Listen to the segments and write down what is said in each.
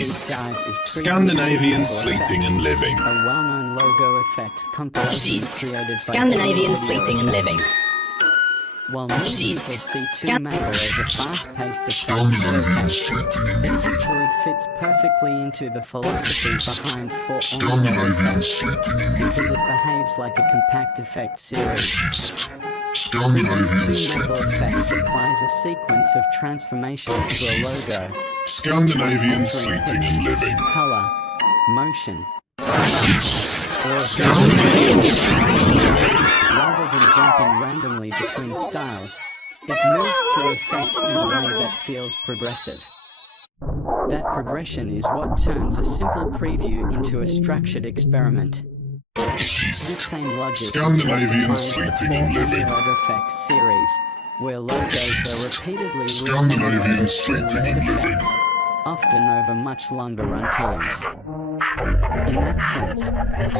Jysk. dive is Scandinavian 2MABAL sleeping effects, and living. a well-known logo effects compilation Jysk. created by Scandinavian 2MABAL sleeping and living. While most people Jysk. see 2MABAL as a fast-paced effects Scandinavian showcase, sleeping and it living. actually fits perfectly into the philosophy behind 4MABAL Scandinavian effects sleeping and because living. it behaves like a compact effect series. Jysk. Preview Scandinavian 2MABAL sleeping effects and living. applies a sequence of transformations to a Jysk. logo, Scandinavian sleeping and living. color, motion, Jysk. or Scandinavian sleeping and living. rather than jumping randomly between styles, it moves through effects in a way that feels progressive. That progression is what turns a simple preview into a structured experiment. This Jysk. same logic is what Scandinavian defines the sleeping and living. 4MABAL effects series, where logos are repeatedly Scandinavian reformulated sleeping through and layered living. effects, often over much longer runtimes. In that sense,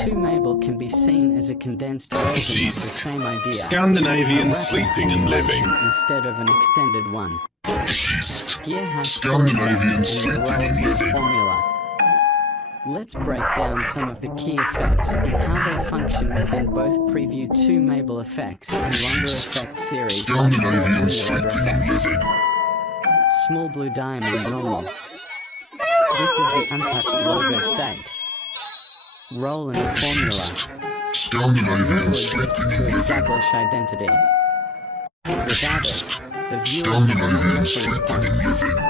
2MABAL can be seen as a condensed version of the Jysk. same idea, Scandinavian a rapid sleeping and living. formulation instead of an extended one. Jysk. Gear has Scandinavian and sleeping roles and in the living. formula. Let's break down some of the key effects and how they function within both preview 2MABAL effects and longer effect series like Scandinavian 4MABAL sleeping and effects. living. Small blue diamond normal. This is the untouched logo state. Role in the formula. Rule Scandinavian exists sleeping to and living. establish identity. Without it, the viewer has no Scandinavian reference sleeping point. and living.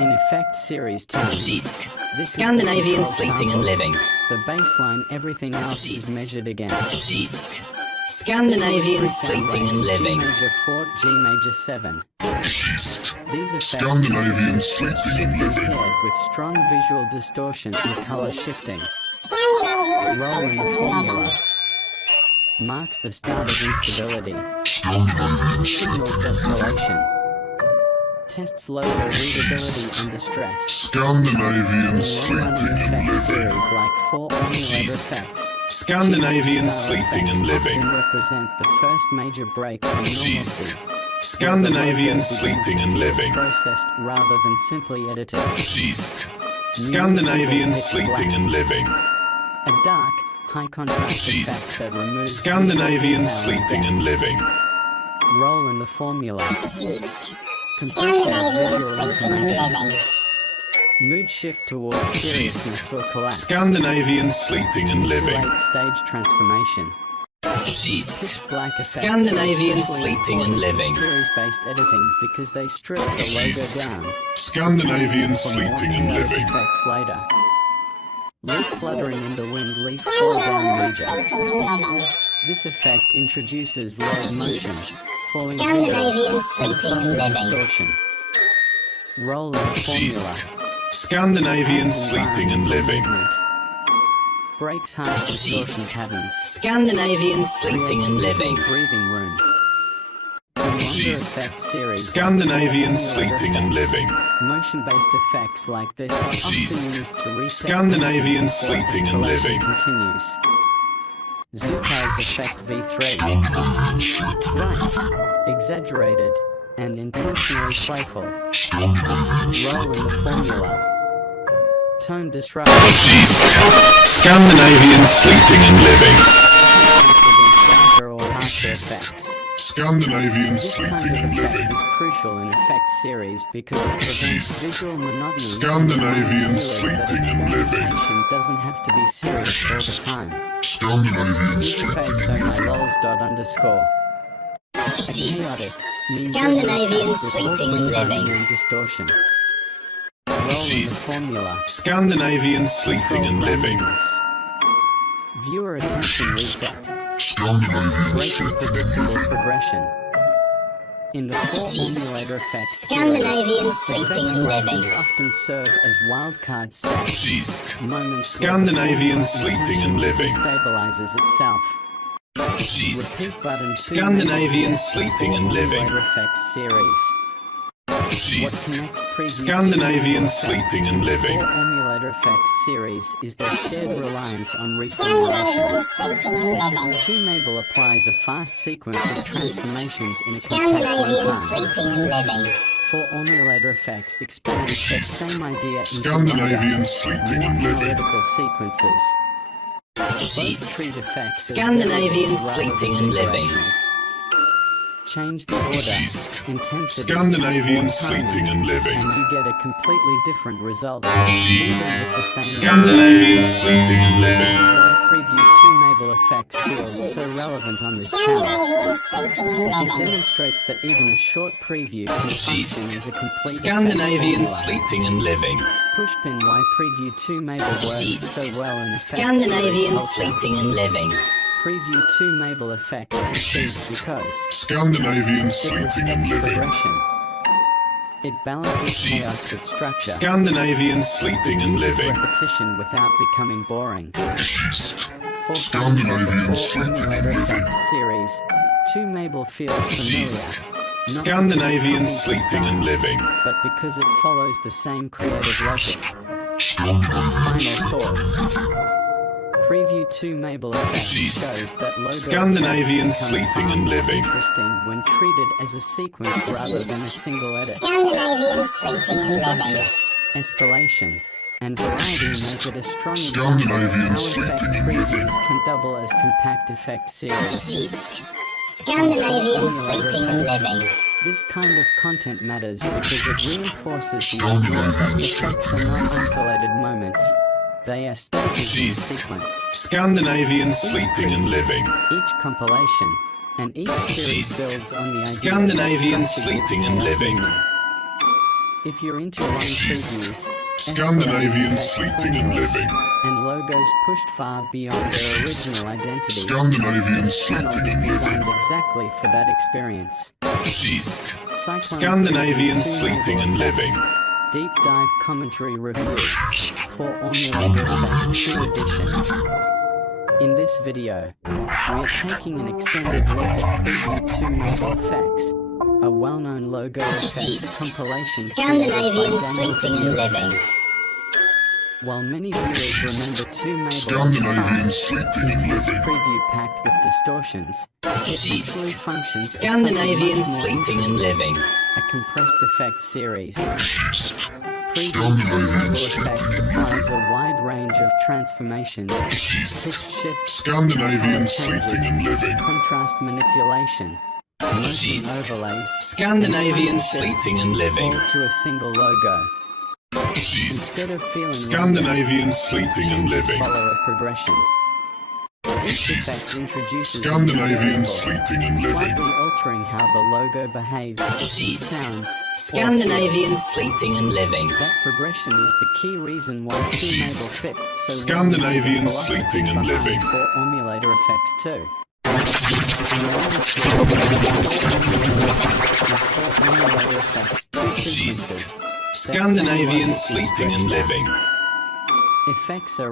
In effect series terms, Jysk. this is Scandinavian the sleeping sample. and living. The baseline everything else is Jysk. measured against. Jysk. Scandinavian sleeping and G living. major 4, G major 7. Jysk. These effects Scandinavian introduce sleeping and shifting living. paired with strong visual distortion and color shifting. Role in the formula marks the start of instability. Scandinavian Signals sleeping and living. escalation. Tests logo readability under stress. Scandinavian In sleeping long-running and effect living. series like 4MABAL Jysk. effects, Scandinavian style sleeping effects and living. often represent the first major break from normalcy. Jysk. Scandinavian sleeping and living. Processed rather than simply edited. Jysk. Scandinavian sleeping and living. A dark, high contrast Jysk. effect that removes Scandinavian visual detail sleeping and and living. depth. Role in the formula. Compression of Scandinavian visual sleeping and information. living. Mood shift towards seriousness or collapse. Scandinavian sleeping and living. Late stage transformation. Jysk. Pitch black effects Scandinavian are especially sleeping and important in living. series-based editing because they strip the logo Jysk. down. Scandinavian For more sleeping and dramatic living. effects later. Leaf fluttering in the wind, leaf fall down major. This effect introduces low motion, falling Scandinavian visuals, and sleeping and subtle living. distortion. Role in the formula. Jysk. Scandinavian Adds sleeping and environmental living. movement. Breaks harsh distortion Jysk. patterns. Scandinavian sleeping and Creates living. visual breathing room. In longer Jysk. effect series, Scandinavian like sleeping and effects, living. motion-based effects like this are often Jysk. used to reset Scandinavian before sleeping and escalation living. continues. Zukal's effect V3. Scandinavian sleeping. Bright, exaggerated, and intentionally playful. Scandinavian Role in the formula. Tone disrupt. Jysk. Scandinavian sleeping and living. Against darker or harsher effects. Scandinavian This kind sleeping of and effect living. is crucial in effect series because it prevents Jysk. visual monotony. Scandinavian and ensures that sleeping and living. experimentation doesn't have to be serious all the time. Scandinavian This sleeping effect and on my living. lols dot underscore. Jysk. Chaotic. means Scandinavian with sleeping and awkward living. timing and distortion. Role in the Jysk. formula. Scandinavian sleeping and living. Randomness. Viewer attention reset. Scandinavian Breaking sleeping and predictable living. progression. In the four Jysk. formulator effects Scandinavian series, sleeping effects and like living. these often serve as wildcard stats. Jysk. Moments where Scandinavian the sleeping and living. stabilizes itself. Jysk. Repeat button. Scandinavian sleeping and living. Formulator effects series. What Jysk. connects preview Scandinavian to sleeping and living. four emulator effects series is their shared reliance on reformulation. Scandinavian sleeping and living. 2MABAL applies a fast sequence of transformations in a compact Scandinavian runtime. sleeping and living. For emulator effects expands that same idea into Scandinavian sleeping and living. analytical sequences. Both Jysk. treat effects as Scandinavian variables rather sleeping than and living. decorations. Change the order, Jysk. intensity, Scandinavian or sleeping timing, and living. and you get a completely different result, even with the same Scandinavian sleeping and This living. is why preview 2MABAL effects feels so relevant on this channel. Scandinavian sleeping and It living. demonstrates that even a short preview can function as a complete Scandinavian effect formula. sleeping and living. Pushpin why preview 2MABAL works Jysk. so well in effects Scandinavian series culture. sleeping and living. Preview 2MABAL effects succeeds because Scandinavian it sleeping and respects living. progression. It balances chaos Jysk. with structure. Scandinavian sleeping and living. Repetition without becoming boring. Jysk. For Scandinavian fans of the sleeping four and emulator living. effects series, 2MABAL feels familiar. Jysk. Not Scandinavian because it copies sleeping the and style, living. but because it follows the same creative logic. Final thoughts. Preview 2MABAL effects Jysk. shows that logo Scandinavian effects become sleeping far and more living. interesting when treated as a sequence rather than a single edit. Scandinavian sleeping and living. Structure, escalation, and variety make it a strong example of Scandinavian how sleeping effect and living. previews can double as compact effect series. Jysk. Scandinavian sleeping and living. This kind of content matters because it reinforces the idea that effects are not isolated moments. They are stages in a Jysk. sequence. Scandinavian sleeping and living. Each compilation and each series Jysk. builds on the idea Scandinavian of structure sleeping gives and chaos living. meaning. If you're into long previews, Scandinavian escalating sleeping effect and formulas, living. and logos pushed far beyond their original identity, Scandinavian this channel sleeping is and designed living. exactly for that experience. Jysk. Cyclone Scandinavian Preview 2 sleeping and Effects. living. Deep dive commentary review for emulator effects 2 edition. In this video, we are taking an extended look at preview 2MABAL effects, a well-known logo effects Jysk. compilation Scandinavian created by sleeping and living. gamavision. While many viewers remember 2MABAL as Scandinavian fast, sleeping and intense living. preview packed with distortions, it actually Jysk. functions as Scandinavian something much more sleeping and interesting, living. a compressed effect series. Jysk. Preview Scandinavian 2MABAL sleeping effects and applies living. a wide range of transformations, Jysk. pitch shifts, Scandinavian color sleeping changes, and living. contrast manipulation, motion Jysk. overlays, Scandinavian and time shifts sleeping and living. all to a single logo. Jysk. Instead of feeling Scandinavian sleeping and living. follow a progression. Each effect introduces a new Scandinavian variable, sleeping and living. slightly altering how the logo behaves, Jysk. sounds, or Scandinavian feels. sleeping and living. That progression is the key reason why 2MABAL fits so Scandinavian well into the philosophy sleeping and behind living. For emulator effects too. Emulator effects two sequences. Scandinavian sleeping and living. Effects are